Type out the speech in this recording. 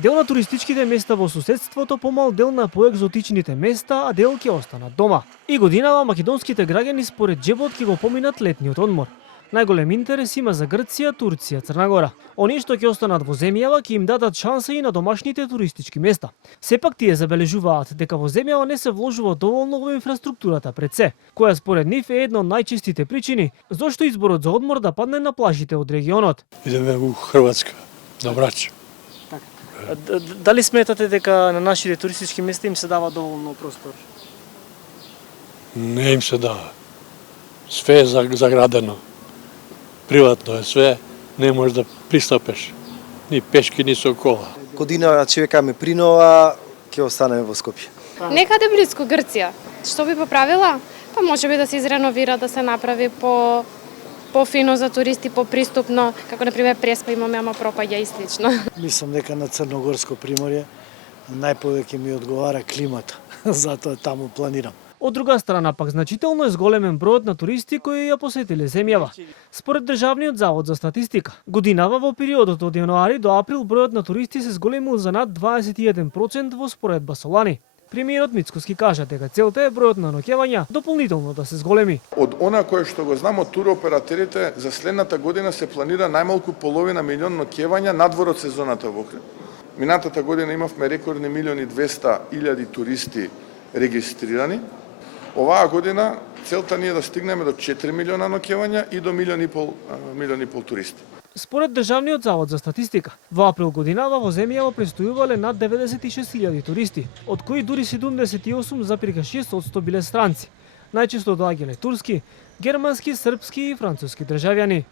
Дел на туристичките места во суседството помал дел на поегзотичните места, а дел ќе останат дома. И годинава македонските граѓани според џебот ќе го поминат летниот одмор. Најголем интерес има за Грција, Турција, Црна Гора. Оние што ќе останат во земјава ќе им дадат шанса и на домашните туристички места. Сепак тие забележуваат дека во земјава не се вложува доволно во инфраструктурата пред се, која според нив е една од најчестите причини зошто изборот за одмор да падне на плажите од регионот. Идеме у Хрватска, на Врач. Дали сметате дека на нашите туристички места им се дава доволно простор? Не им се дава. Све е заградено. Приватно е све, не можеш да пристапеш. Ни пешки, ни со кола. Година чекаме принова, ќе останеме во Скопје. Некаде близко Грција. Што би поправила? Па можеби да се изреновира, да се направи по-фино за туристи, по-приступно, како на пример Преспа имаме, ама пропаѓа и слично. Мислам дека на Црногорско приморје најповеќе ми одговара климата, затоа таму планирам. Од друга страна пак значително е зголемен бројот на туристи кои ја посетиле земјава. Според Државниот завод за статистика, годинава во периодот од јануари до април бројот на туристи се зголемил за над 21% во споредба со лани. Премиерот Мицкоски кажа дека целта е бројот на ноќевања дополнително да се зголеми. Од она кое што го знам од туроператорите, за следната година се планира најмалку половина милион ноќевања надвор од сезоната во Охрид. Минатата година имавме рекордни 1.200.000 туристи регистрирани. Оваа година целта ни е да стигнеме до 4 милиона ноќевања и до 1,5 милион туристи. Според Државниот завод за статистика, во април годинава во земјава престојувале над 96.000 туристи, од кои дури 78,6% биле странци. Најчесто доаѓале турски, германски, српски и француски државјани.